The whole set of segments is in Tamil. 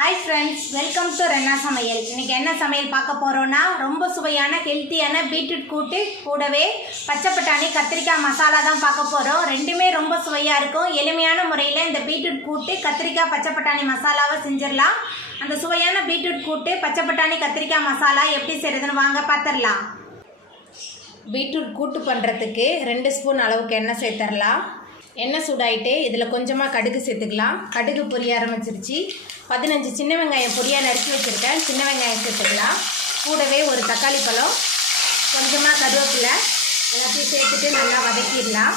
हाय फ्रेंड्स वेलकम टू रेन्ना समयल इनके என்ன சமையல் பார்க்க போறோம்னா ரொம்ப சுவையான ஹெல்தியான பீட்ரூட் கூட்டு கூடவே பச்சை பட்டாணி கத்திரிக்காய் மசாலா தான் பார்க்க போறோம் ரெண்டுமே ரொம்ப சுவையா இருக்கும் எளிமையான முறையில் இந்த பீட்ரூட் கூட்டு கத்திரிக்காய் பச்சை பட்டாணி மசாலாவை செஞ்சிரலாம் அந்த சுவையான பீட்ரூட் கூட்டு பச்சை பட்டாணி கத்திரிக்காய் மசாலா எப்படி செய்யறதுன்னு வாங்க பாத்துறலாம் பீட்ரூட் கூட்டு பண்றதுக்கு 2 ஸ்பூன் அளவுக்கு எண்ணெய் சேர்த்தறலாம் எண்ணெய் சூடாயிட்டு இதில் கொஞ்சமாக கடுகு சேர்த்துக்கலாம் கடுகு பொரிய ஆரம்பிச்சிருச்சு 15 சின்ன வெங்காயம் பொடியாக நறுக்கி வச்சுருக்கேன் சின்ன வெங்காயம் சேர்த்துக்கலாம் கூடவே ஒரு தக்காளி பழம் கொஞ்சமாக கருவேப்பிலை எல்லாத்தையும் சேர்த்துட்டு நல்லா வதக்கிடலாம்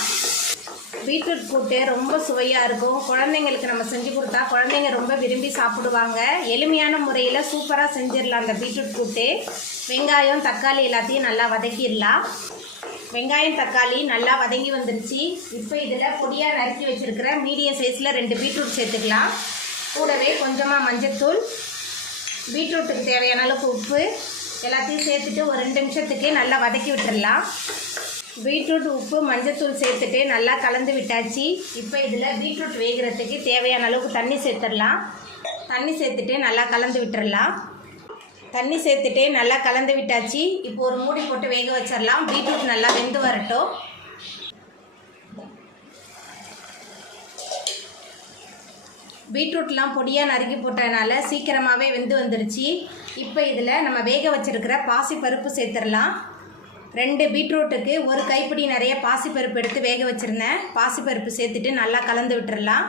பீட்ரூட் கூட்டு ரொம்ப சுவையாக இருக்கும் குழந்தைங்களுக்கு நம்ம செஞ்சு கொடுத்தா குழந்தைங்க ரொம்ப விரும்பி சாப்பிடுவாங்க எளிமையான முறையில் சூப்பராக செஞ்சிடலாம் அந்த பீட்ரூட் கூட்டு வெங்காயம் தக்காளி எல்லாத்தையும் நல்லா வதக்கிடலாம் வெங்காயம் தக்காளி நல்லா வதங்கி வந்துருச்சு இப்போ இதில் பொடியாக நறுக்கி வச்சுருக்கிற மீடியம் சைஸில் 2 பீட்ரூட் சேர்த்துக்கலாம் கூடவே கொஞ்சமாக மஞ்சள்தூள் பீட்ரூட்டுக்கு தேவையான அளவுக்கு உப்பு எல்லாத்தையும் சேர்த்துட்டு ஒரு 2 நிமிஷத்துக்கு நல்லா வதக்கி விட்டுடலாம் பீட்ரூட் உப்பு மஞ்சள்தூள் சேர்த்துட்டு நல்லா கலந்து விட்டாச்சு இப்போ இதில் பீட்ரூட் வேகிறதுக்கு தேவையான அளவுக்கு தண்ணி சேர்த்துடலாம் தண்ணி சேர்த்துட்டு நல்லா கலந்து விட்டுடலாம் தண்ணி சேர்த்துட்டு நல்லா கலந்து விட்டாச்சு இப்போ ஒரு மூடி போட்டு வேக வச்சிடலாம் பீட்ரூட் நல்லா வெந்து வரட்டும் பீட்ரூட்லாம் பொடியாக நறுக்கி போட்டதுனால சீக்கிரமாகவே வெந்து வந்துருச்சு இப்போ இதில் நம்ம வேக வச்சுருக்கிற பாசிப்பருப்பு சேர்த்துடலாம் 2 பீட்ரூட்டுக்கு ஒரு கைப்பிடி நிறைய பாசிப்பருப்பு எடுத்து வேக வச்சுருந்தேன் பாசிப்பருப்பு சேர்த்துட்டு நல்லா கலந்து விட்டுடலாம்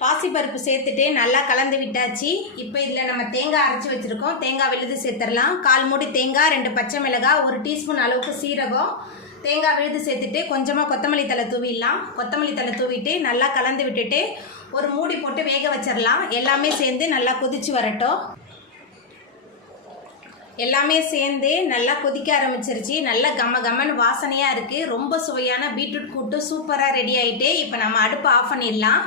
பாசிப்பருப்பு சேர்த்துட்டு நல்லா கலந்து விட்டாச்சு இப்போ இதில் நம்ம தேங்காய் அரைச்சி வச்சுருக்கோம் தேங்காய் விழுது சேர்த்துடலாம் 1/4 மூடி தேங்காய் 2 பச்சை மிளகாய் 1 டீஸ்பூன் அளவுக்கு சீரகம் தேங்காய் விழுது சேர்த்துட்டு கொஞ்சமாக கொத்தமல்லி தழை தூவிடலாம் கொத்தமல்லி தழை தூவிட்டு நல்லா கலந்து விட்டுட்டு ஒரு மூடி போட்டு வேக வச்சிடலாம் எல்லாமே சேர்ந்து நல்லா கொதிச்சு வரட்டும் எல்லாமே சேர்ந்து நல்லா கொதிக்க ஆரம்பிச்சிருச்சு நல்லா கமன்னு வாசனையாக இருக்குது ரொம்ப சுவையான பீட்ரூட் கூட்டு சூப்பராக ரெடி ஆகிட்டு இப்போ நம்ம அடுப்பை ஆஃப் பண்ணிடலாம்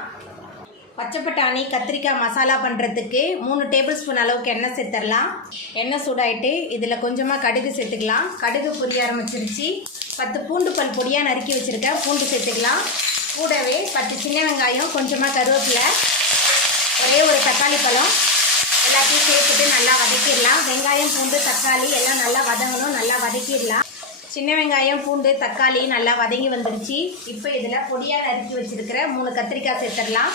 பச்சை பட்டாணி கத்திரிக்காய் மசாலா பண்ணுறதுக்கு 3 டேபிள் ஸ்பூன் அளவுக்கு எண்ணெய் சேர்த்துடலாம் எண்ணெய் சூடாயிட்டு இதில் கொஞ்சமாக கடுகு சேர்த்துக்கலாம் கடுகு பொரிய ஆரம்பிச்சிருச்சு 10 பூண்டு பல் பொடியாக நறுக்கி வச்சுருக்கேன் பூண்டு சேர்த்துக்கலாம் கூடவே 10 சின்ன வெங்காயம் கொஞ்சமாக கருவேப்பிலை ஒரே ஒரு தக்காளி பழம் எல்லாத்தையும் சேர்த்துட்டு நல்லா வதக்கிடலாம் வெங்காயம் பூண்டு தக்காளி எல்லாம் நல்லா வதங்கணும் நல்லா வதக்கிடலாம் சின்ன வெங்காயம் பூண்டு தக்காளி நல்லா வதங்கி வந்துடுச்சு இப்போ இதில் பொடியாக நறுக்கி வச்சுருக்கிற 3 கத்திரிக்காய் சேர்த்துடலாம்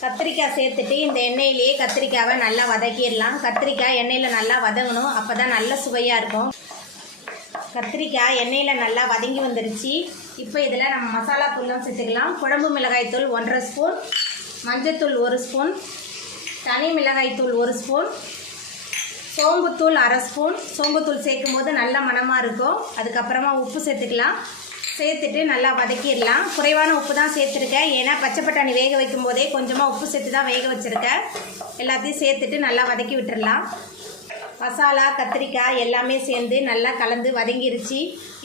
கத்திரிக்காய் சேர்த்துட்டு இந்த எண்ணெயிலேயே கத்திரிக்காவை நல்லா வதக்கிடலாம் கத்திரிக்காய் எண்ணெயில் நல்லா வதங்கணும் அப்போ தான் நல்ல சுவையாக இருக்கும் கத்திரிக்காய் எண்ணெயில் நல்லா வதங்கி வந்துருச்சு இப்போ இதில் நம்ம மசாலா தூள்லாம் சேர்த்துக்கலாம் குழம்பு மிளகாய் தூள் 1/2 ஸ்பூன் மஞ்சள்தூள் 1 ஸ்பூன் தனி மிளகாய் தூள் 1 ஸ்பூன் சோம்புத்தூள் 1/2 ஸ்பூன் சோம்புத்தூள் சேர்க்கும் போது நல்ல மணமாக இருக்கும் அதுக்கப்புறமா உப்பு சேர்த்துக்கலாம் சேர்த்துட்டு நல்லா வதக்கிடலாம் குறைவான உப்பு தான் சேர்த்துருக்கேன் ஏன்னா பச்சை பட்டாணி வேக வைக்கும் போதே கொஞ்சமாக உப்பு சேர்த்து தான் வேக வச்சுருக்கேன் எல்லாத்தையும் சேர்த்துட்டு நல்லா வதக்கி விட்டுடலாம் மசாலா கத்திரிக்காய் எல்லாமே சேர்ந்து நல்லா கலந்து வதங்கிருச்சு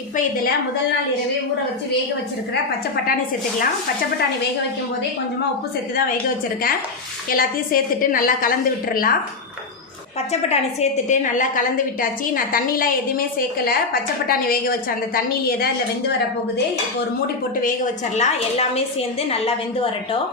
இப்போ இதில் முதல் நாள் இரவே ஊற வச்சு வேக வச்சுருக்கிற பச்சை பட்டாணி சேர்த்துக்கலாம் பச்சை பட்டாணி வேக வைக்கும் போதே கொஞ்சமாக உப்பு சேர்த்து தான் வேக வச்சுருக்கேன் எல்லாத்தையும் சேர்த்துட்டு நல்லா கலந்து விட்டுடலாம் பச்சை பட்டாணி சேர்த்துட்டு நல்லா கலந்து விட்டாச்சு நான் தண்ணிலாம் எதுவுமே சேர்க்கலை பச்சை பட்டாணி வேக வச்ச அந்த தண்ணியிலே தான் இதில் வெந்து வரப்போகுது இப்போ ஒரு மூடி போட்டு வேக வச்சிடலாம் எல்லாமே சேர்ந்து நல்லா வெந்து வரட்டும்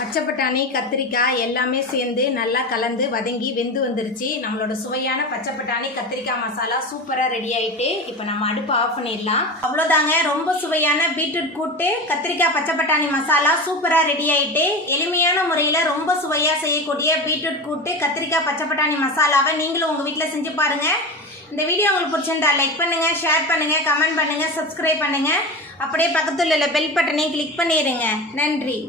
பச்சை பட்டாணி கத்திரிக்காய் எல்லாமே சேர்ந்து நல்லா கலந்து வதங்கி வெந்து வந்துருச்சு நம்மளோட சுவையான பச்சை பட்டாணி கத்திரிக்காய் மசாலா சூப்பராக ரெடி ஆகிட்டு இப்போ நம்ம அடுப்பு ஆஃப் பண்ணிடலாம் அவ்வளோதாங்க ரொம்ப சுவையான பீட்ரூட் கூட்டு கத்திரிக்காய் பச்சை பட்டாணி மசாலா சூப்பராக ரெடி ஆகிட்டு எளிமையான முறையில் ரொம்ப சுவையாக செய்யக்கூடிய பீட்ரூட் கூட்டு கத்திரிக்காய் பச்சை பட்டாணி மசாலாவை நீங்களும் உங்கள் வீட்டில் செஞ்சு பாருங்கள் இந்த வீடியோ உங்களுக்கு பிடிச்சிருந்தா லைக் பண்ணுங்கள் ஷேர் பண்ணுங்கள் கமெண்ட் பண்ணுங்கள் சப்ஸ்கிரைப் பண்ணுங்கள் அப்படியே பக்கத்தில் உள்ள பெல் பட்டனையும் கிளிக் பண்ணிடுங்க நன்றி